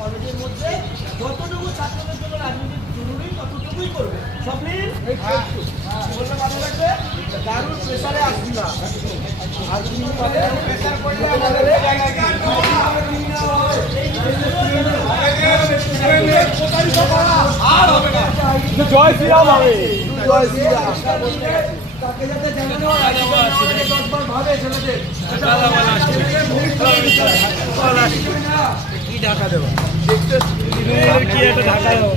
কলেজের মধ্যে যতটুকু ছাত্রদের জন্য রাজনীতি জরুরি ততটুকুই করবে। স্বপ্নিল বলতে ভালো লাগবে, দারুণ প্রেসারে আসবি না। জয় শ্রীরাম হবে, জয় শ্রীরাম তাকে যাতে জানানো হয় 10 বার ভাবে ছেলেদের কি ঢাকা দেবো, কি একটা ঢাকা দেবো।